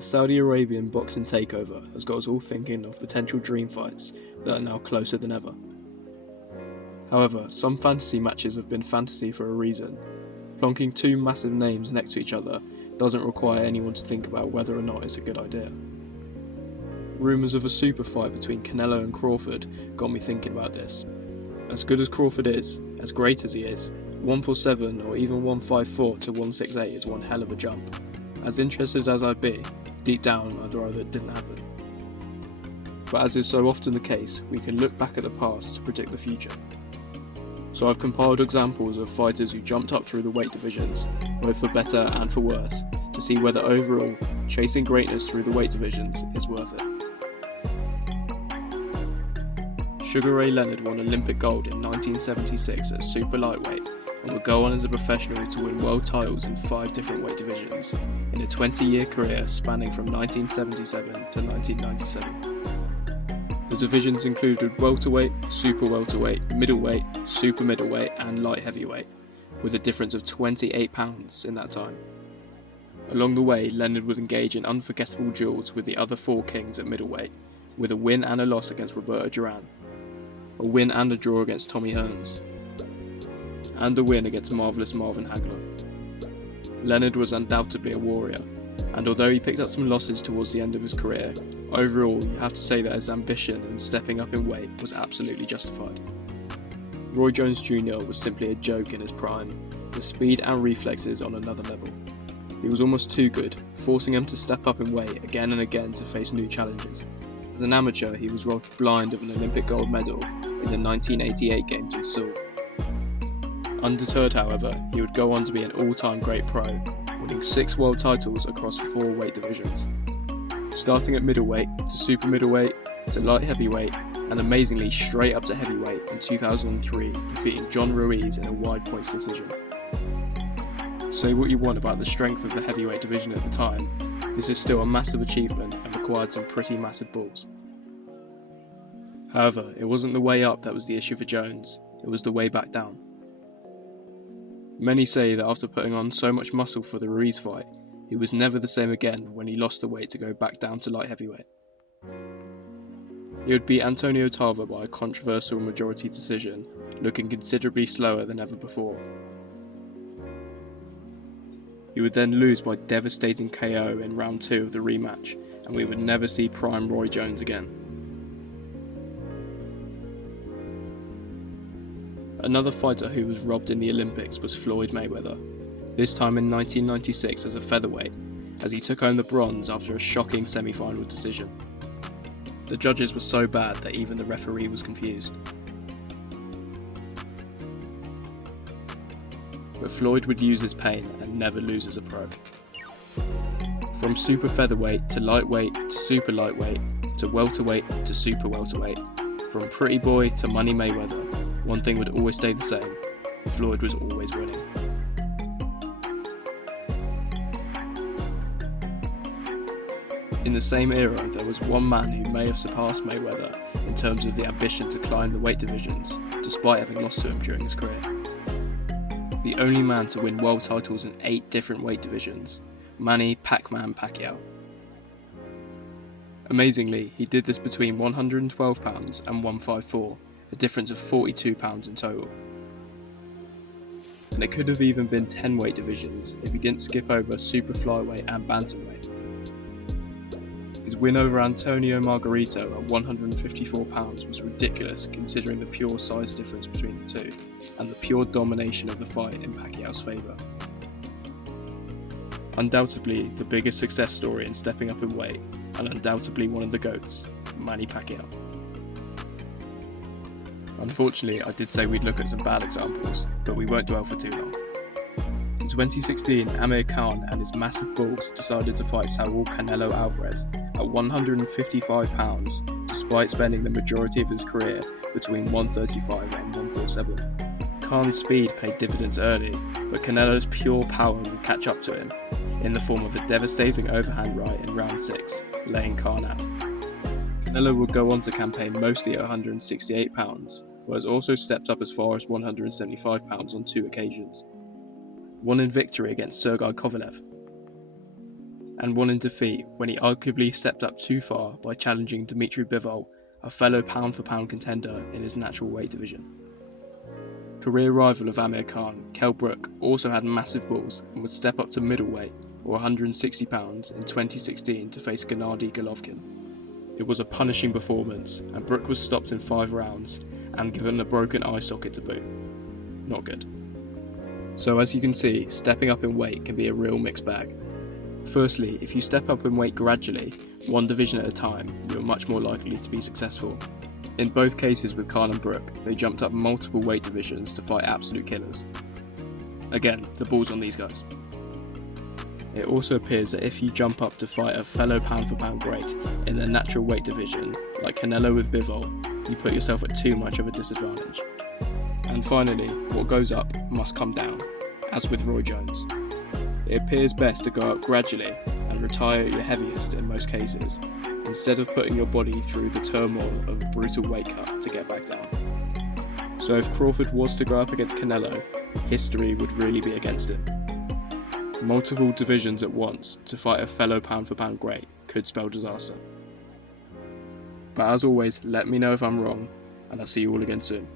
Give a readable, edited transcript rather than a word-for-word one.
The Saudi Arabian boxing takeover has got us all thinking of potential dream fights that are now closer than ever. However, some fantasy matches have been fantasy for a reason. Plonking two massive names next to each other doesn't require anyone to think about whether or not it's a good idea. Rumours of a super fight between Canelo and Crawford got me thinking about this. As good as Crawford is, as great as he is, 147 or even 154 to 168 is one hell of a jump. As interested as I'd be, deep down I'd rather it didn't happen. But as is so often the case, we can look back at the past to predict the future. So I've compiled examples of fighters who jumped up through the weight divisions, both for better and for worse, to see whether overall, chasing greatness through the weight divisions is worth it. Sugar Ray Leonard won Olympic gold in 1976 at super lightweight and would go on as a professional to win world titles in 5 different weight divisions, in a 20-year career spanning from 1977 to 1997. The divisions included welterweight, super welterweight, middleweight, super middleweight and light heavyweight, with a difference of 28 pounds in that time. Along the way, Leonard would engage in unforgettable duels with the other 4 kings at middleweight, with a win and a loss against Roberto Duran, a win and a draw against Tommy Hearns, and a win against marvellous Marvin Hagler. Leonard was undoubtedly a warrior, and although he picked up some losses towards the end of his career, overall you have to say that his ambition in stepping up in weight was absolutely justified. Roy Jones Jr. was simply a joke in his prime, with speed and reflexes on another level. He was almost too good, forcing him to step up in weight again and again to face new challenges. As an amateur, he was robbed blind of an Olympic gold medal in the 1988 Games in Seoul. Undeterred, however, he would go on to be an all-time great pro, winning 6 world titles across 4 weight divisions. Starting at middleweight, to super middleweight, to light heavyweight, and amazingly straight up to heavyweight in 2003, defeating John Ruiz in a wide points decision. Say what you want about the strength of the heavyweight division at the time, this is still a massive achievement and required some pretty massive balls. However, it wasn't the way up that was the issue for Jones, it was the way back down. Many say that after putting on so much muscle for the Ruiz fight, he was never the same again when he lost the weight to go back down to light heavyweight. He would beat Antonio Tarver by a controversial majority decision, looking considerably slower than ever before. He would then lose by devastating KO in round 2 of the rematch, and we would never see prime Roy Jones again. Another fighter who was robbed in the Olympics was Floyd Mayweather, this time in 1996 as a featherweight, as he took home the bronze after a shocking semi-final decision. The judges were so bad that even the referee was confused. But Floyd would use his pain and never lose as a pro. From super featherweight to lightweight to super lightweight to welterweight to super welterweight, from pretty boy to Money Mayweather, one thing would always stay the same: Floyd was always winning. In the same era, there was one man who may have surpassed Mayweather in terms of the ambition to climb the weight divisions, despite having lost to him during his career. The only man to win world titles in 8 different weight divisions, Manny Pacquiao. Amazingly, he did this between 112 pounds and 154, a difference of 42 pounds in total. And it could have even been 10 weight divisions if he didn't skip over super flyweight and bantamweight. His win over Antonio Margarito at 154 pounds was ridiculous considering the pure size difference between the two, and the pure domination of the fight in Pacquiao's favour. Undoubtedly the biggest success story in stepping up in weight, and undoubtedly one of the GOATs, Manny Pacquiao. Unfortunately, I did say we'd look at some bad examples, but we won't dwell for too long. In 2016, Amir Khan and his massive balls decided to fight Saul Canelo Alvarez at 155 pounds, despite spending the majority of his career between 135 and 147. Khan's speed paid dividends early, but Canelo's pure power would catch up to him, in the form of a devastating overhand right in round 6, laying Khan out. Canelo would go on to campaign mostly at 168 pounds, but has also stepped up as far as 175 pounds on 2 occasions. One in victory against Sergei Kovalev. and won in defeat when he arguably stepped up too far by challenging Dmitry Bivol, a fellow pound-for-pound contender in his natural weight division. Career rival of Amir Khan, Kell Brook, also had massive balls and would step up to middleweight, or 160 pounds, in 2016 to face Gennady Golovkin. It was a punishing performance, and Brook was stopped in 5 rounds and given a broken eye socket to boot. Not good. So as you can see, stepping up in weight can be a real mixed bag. Firstly, if you step up in weight gradually, one division at a time, you're much more likely to be successful. In both cases with Khan and Brook, they jumped up multiple weight divisions to fight absolute killers. Again, the ball's on these guys. It also appears that if you jump up to fight a fellow pound-for-pound great in their natural weight division, like Canelo with Bivol, you put yourself at too much of a disadvantage. And finally, what goes up must come down, as with Roy Jones. It appears best to go up gradually and retire at your heaviest in most cases, instead of putting your body through the turmoil of a brutal weight cut to get back down. So if Crawford was to go up against Canelo, history would really be against him. Multiple divisions at once to fight a fellow pound-for-pound great could spell disaster. But as always, let me know if I'm wrong, and I'll see you all again soon.